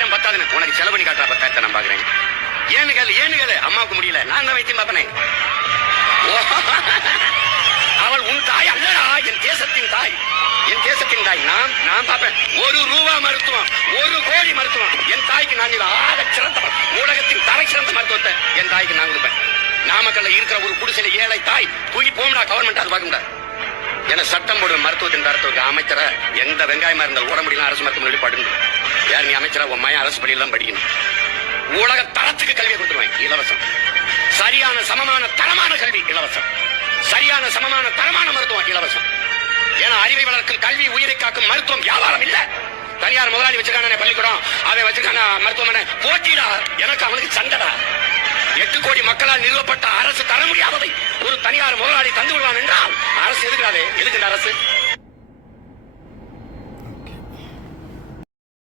10,000 பத்தாதுன்னு உனக்கு செலவு பண்ணி காட்டுற 10,000 நான் பாக்குறேன். ஏன்னு கேளு அம்மாவுக்கு முடியல, நான் தான் வைத்தியம் பார்த்தனே. அவள் உன் தாய் அல்லடா, என் தேசத்தின் தாய், என் தேசத்தின் தாய். நான் பார்ப்பேன். ₹1 மருத்துவம், 1 கோடி மருத்துவம் என் தாய்க்கு நான் ஆக சிறந்த உலகத்தின் தலை சிறந்த மருத்துவத்தை என் தாய்க்கு நான் கொடுப்பேன். நாமக்கல்ல இருக்கிற ஒரு குடிசையில ஏழை தாய் தூக்கி போம்டா, கவர்மெண்ட் அது பார்க்க முடியாது. என சட்டம் போடுற மருத்துவத்தின் தரத்துக்கு அமைச்சரை எந்த வெங்காயமா இருந்தால் ஓட முடியல அரசு மருத்துவமனை படுங்க. யார் நீ அமைச்சரா? உன் மயம் அரசு பள்ளியெல்லாம் படிக்கணும். உலக தரத்துக்கு கல்வியை கொடுத்துருவேன் இலவசம். சரியான சமமான தரமான கல்வி இலவசம். சரியான சமமான தரமான மருத்துவம் இலவசம். ஏன்னா அறிவை வளர்க்கும் கல்வி உயிரை காக்கும் மருத்துவம் வியாபாரம் இல்ல. தனியார் முதலாளி வச்சிருக்கான பள்ளிக்கூடம், அவன் வச்சிருக்கான மருத்துவமனை, போட்டிடா எனக்கு அவனுக்கு சண்டடா. 8 கோடி மக்களால் நிறுவப்பட்ட அரசு தர முடியாததை ஒரு தனியார் முதலாளி தந்து விடுவான் என்றால் அரசு எதுக்காது? எதுக்கு அரசு?